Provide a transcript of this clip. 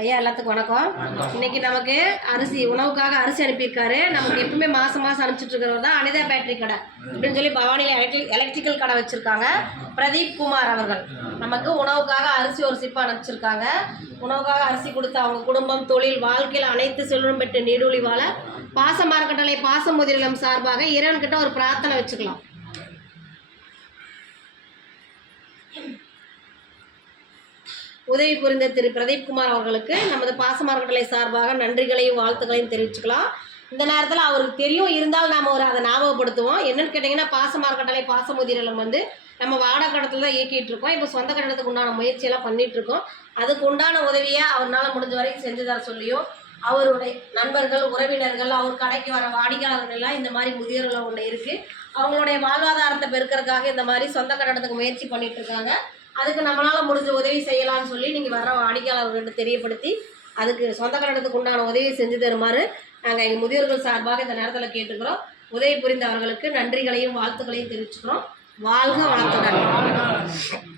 ஐயா எல்லாத்துக்கும் வணக்கம். இன்னைக்கு நமக்கு அரிசி உணவுக்காக அரிசி அனுப்பியிருக்காரு. நமக்கு எப்பவுமே மாதம் அனுப்பிச்சிட்டு இருக்கிறவர் தான் அனிதா பேட்டரி கடை அப்படின்னு சொல்லி பவானியில் எலக்ட்ரிக்கல் கடை வச்சுருக்காங்க. பிரதீப் குமார் அவர்கள் நமக்கு உணவுக்காக அரிசி ஒரு சிப்பை அனுப்பிச்சிருக்காங்க. உணவுக்காக அரிசி கொடுத்து அவங்க குடும்பம், தொழில், வாழ்க்கையில் அனைத்து செல்வம் பெற்று நீடூழி வாழ பாச மார்க்கெட்டளை பாசமுதிரிலம் சார்பாக இறைவன்கிட்ட ஒரு பிரார்த்தனை வச்சுக்கலாம். உதவி புரிந்த திரு பிரதீப் குமார் அவர்களுக்கு நமது பாசமார்கட்டளை சார்பாக நன்றிகளையும் வாழ்த்துக்களையும் தெரிவிச்சுக்கலாம். இந்த நேரத்தில் அவருக்கு தெரியும், இருந்தாலும் நாம் அதை ஞாபகப்படுத்துவோம். என்னென்னு கேட்டிங்கன்னா, பாசமார்கட்டளை பாசமுதிரலம் நம்ம வாடகை கட்டத்தில் தான் இயக்கிட்டு இருக்கோம். இப்போ சொந்த கட்டணத்துக்கு உண்டான முயற்சியெல்லாம் பண்ணிகிட்ருக்கோம். அதுக்கு உண்டான உதவியை அவரால் முடிஞ்ச வரைக்கும் செஞ்சு தர சொல்லியும், அவருடைய நண்பர்கள், உறவினர்கள், அவர் கடைக்கு வர வாடிக்கையாளர்கள் எல்லாம் இந்த மாதிரி முதியோர்கள் ஒன்று இருக்குது. அவங்களுடைய வாழ்வாதாரத்தை பெருக்கிறதுக்காக இந்த மாதிரி சொந்த கட்டணத்துக்கு முயற்சி பண்ணிகிட்ருக்காங்க. அதுக்கு நம்மளால் முடிஞ்ச உதவி செய்யலாம்னு சொல்லி நீங்கள் வர வாடிக்கையாளர்கள்ட்ட தெரியப்படுத்தி அதுக்கு சொந்த கட்டணத்துக்கு உண்டான உதவியை செஞ்சு தருமாறு நாங்கள் எங்கள் முதியோர்கள் சார்பாக இந்த நேரத்தில் கேட்டுக்கிறோம். உதவி புரிந்த அவர்களுக்கு நன்றிகளையும் வாழ்த்துக்களையும் தெரிவிச்சுக்கிறோம். வாழ்க வளத்துடன்.